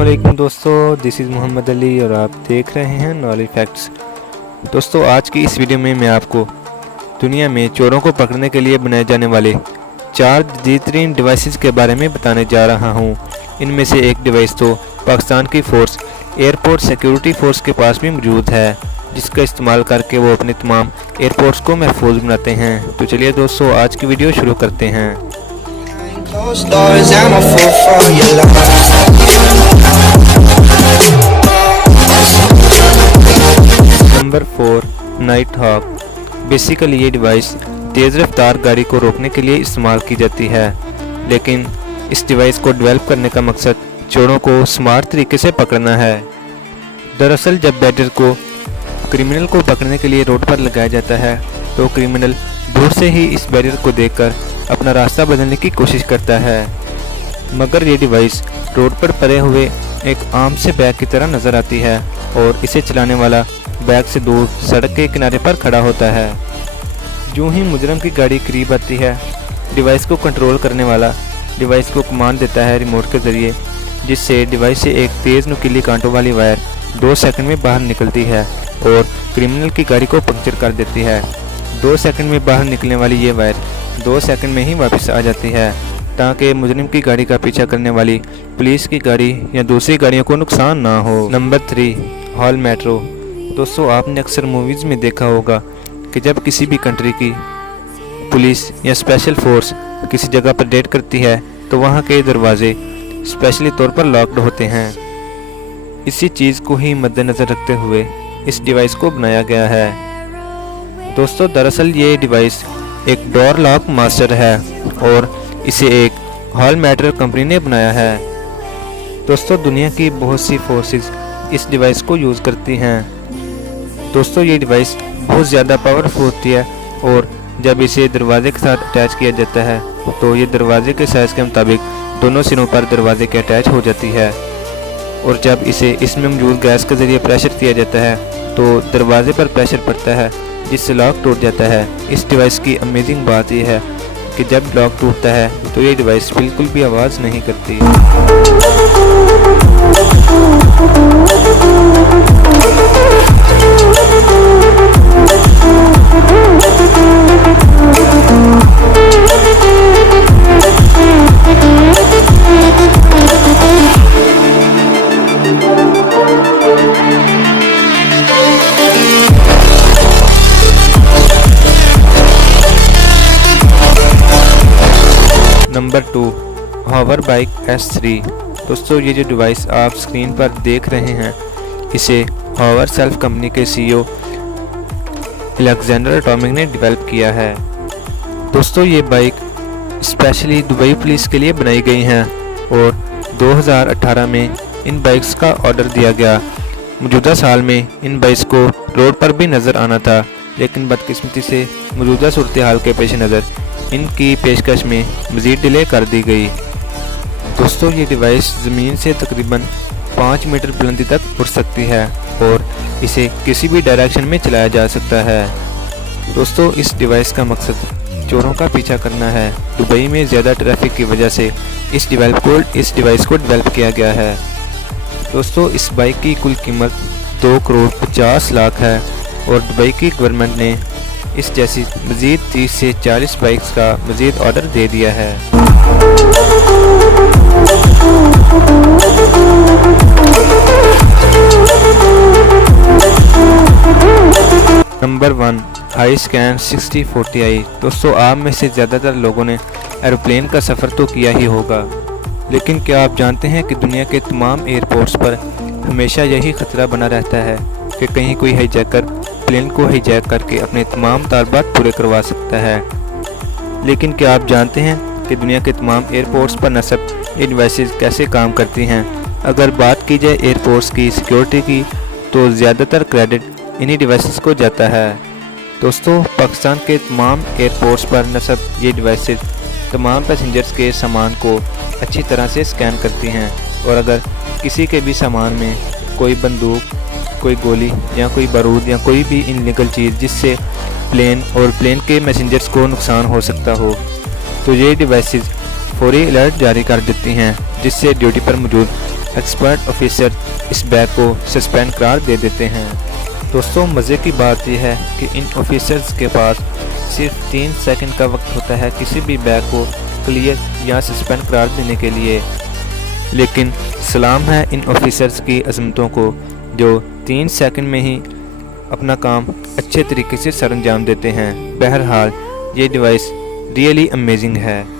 अस्सलामुअलैकुम दोस्तों, this is Mohammad Ali और आप देख रहे हैं नॉलेज फैक्ट्स। दोस्तों, आज की इस वीडियो में मैं आपको दुनिया में चोरों को पकड़ने के लिए बनाए जाने वाले 4 बेहतरीन डिवाइसेस के बारे में बताने जा रहा हूं। इनमें से एक डिवाइस तो पाकिस्तान की फोर्स एयरपोर्ट सिक्योरिटी फोर्स के पास भी मौजूद है, जिसका इस्तेमाल करके वो अपने तमाम एयरपोर्ट्स को महफूज बनाते हैं। तो चलिए दोस्तों, आज की वीडियो शुरू करते हैं। Number 4, night hawk. बेसिकली ये डिवाइस तेज़ रफ्तार गाड़ी को रोकने के लिए इस्तेमाल की जाती है, लेकिन इस डिवाइस को डेवलप करने का मकसद चोरों को स्मार्ट तरीके से पकड़ना है। दरअसल जब बैरियर को क्रिमिनल को पकड़ने के लिए रोड पर लगाया जाता है तो क्रिमिनल दूर से ही इस बैरियर को देखकर अपना रास्ता बदलने की कोशिश करता है, मगर ये डिवाइस रोड पर पड़े हुए एक आम से बैग की तरह नज़र आती है और इसे चलाने वाला बैग से दूर सड़क के किनारे पर खड़ा होता है। यूं ही मुजरम की गाड़ी करीब आती है, डिवाइस को कंट्रोल करने वाला डिवाइस को कमांड देता है रिमोट के ज़रिए, जिससे डिवाइस से एक तेज़ नुकीली कांटों वाली वायर 2 सेकंड में बाहर निकलती है और क्रिमिनल की गाड़ी को पंक्चर कर देती है। 2 सेकंड में बाहर निकलने वाली ये वायर 2 सेकंड में ही वापस आ जाती है, ताकि मुजरिम की गाड़ी का पीछा करने वाली पुलिस की गाड़ी या दूसरी गाड़ियों को नुकसान ना हो। Number 3, hall metro. दोस्तों, आपने अक्सर मूवीज़ में देखा होगा कि जब किसी भी कंट्री की पुलिस या स्पेशल फोर्स किसी जगह पर रेड करती है तो वहाँ के दरवाजे स्पेशली तौर पर लॉक्ड होते हैं। इसी चीज़ को ही मद्देनज़र रखते हुए इस डिवाइस को बनाया गया है। दोस्तों, दरअसल ये डिवाइस एक डोर लॉक मास्टर है और इसे एक हॉल मेट्रो कंपनी ने बनाया है। दोस्तों, दुनिया की बहुत सी फोर्सेस इस डिवाइस को यूज़ करती हैं। दोस्तों, ये डिवाइस बहुत ज़्यादा पावरफुल होती है और जब इसे दरवाजे के साथ अटैच किया जाता है तो ये दरवाजे के साइज़ के मुताबिक दोनों सिरों पर दरवाजे के अटैच हो जाती है, और जब इसे इसमें मौजूद गैस के ज़रिए प्रेशर किया जाता है तो दरवाजे पर प्रेशर पड़ता है, जिससे लॉक टूट जाता है। इस डिवाइस की अमेजिंग बात यह है कि जब लॉक टूटता है तो ये डिवाइस बिल्कुल भी आवाज़ नहीं करती। Number 2, hover bike S3। दोस्तों, ये जो डिवाइस आप स्क्रीन पर देख रहे हैं, इसे हॉवर सेल्फ कंपनी के CEO अलेक्जेंडर एटॉमिक ने डेवलप किया है। दोस्तों, ये बाइक स्पेशली दुबई पुलिस के लिए बनाई गई हैं और 2018 में इन बाइक्स का ऑर्डर दिया गया। मौजूदा साल में इन बाइक्स को रोड पर भी नज़र आना था, लेकिन बदकिस्मती से मौजूदा सूरत हाल के पेश नज़र इनकी पेशकश में मज़ीद डिले कर दी गई। दोस्तों, ये डिवाइस ज़मीन से तकरीबन 5 मीटर बुलंदी तक उड़ सकती है और इसे किसी भी डायरेक्शन में चलाया जा सकता है। दोस्तों, इस डिवाइस का मकसद चोरों का पीछा करना है। दुबई में ज़्यादा ट्रैफिक की वजह से इस डिवाइस को डेवलप किया गया है। दोस्तों, इस बाइक की कुल कीमत 2 करोड़ 50 लाख है और दुबई की गवर्नमेंट ने इस जैसी मज़ीद 30 से 40 बाइक्स का मज़ीद ऑर्डर दे दिया है। Number 1, high scan 6040i। दोस्तों, आप में से ज़्यादातर लोगों ने एरोप्लेन का सफ़र तो किया ही होगा, लेकिन क्या आप जानते हैं कि दुनिया के तमाम एयरपोर्ट्स पर हमेशा यही खतरा बना रहता है कि कहीं कोई हाईजैकर प्लेन को हाईजैक करके अपने तमाम तालबात पूरे करवा सकता है। लेकिन क्या आप जानते हैं कि दुनिया के तमाम एयरपोर्ट्स पर नस्ब ये डिवाइसेस कैसे काम करती हैं? अगर बात की जाए एयरपोर्ट्स की सिक्योरिटी की तो ज़्यादातर क्रेडिट इन्हीं डिवाइसेस को जाता है। दोस्तों, पाकिस्तान के तमाम एयरपोर्ट्स पर नस्ब ये डिवाइसेस तमाम पैसेंजर्स के सामान को अच्छी तरह से स्कैन करती हैं, और अगर किसी के भी सामान में कोई बंदूक, कोई गोली या कोई बारूद या कोई भी इनलीगल चीज़ जिससे प्लेन और प्लेन के मैसेंजर्स को नुकसान हो सकता हो, तो ये डिवाइसेस फौरी अलर्ट जारी कर देती हैं, जिससे ड्यूटी पर मौजूद एक्सपर्ट ऑफिसर इस बैग को सस्पेंड करार दे देते हैं। दोस्तों, मज़े की बात यह है कि इन ऑफिसर्स के पास सिर्फ 3 सेकंड का वक्त होता है किसी भी बैग को क्लियर या सस्पेंड करार देने के लिए। लेकिन सलाम है इन ऑफिसर्स की अज़मतों को जो 3 सेकंड में ही अपना काम अच्छे तरीके से सरअंजाम देते हैं। बहरहाल ये डिवाइस रियली अमेजिंग है।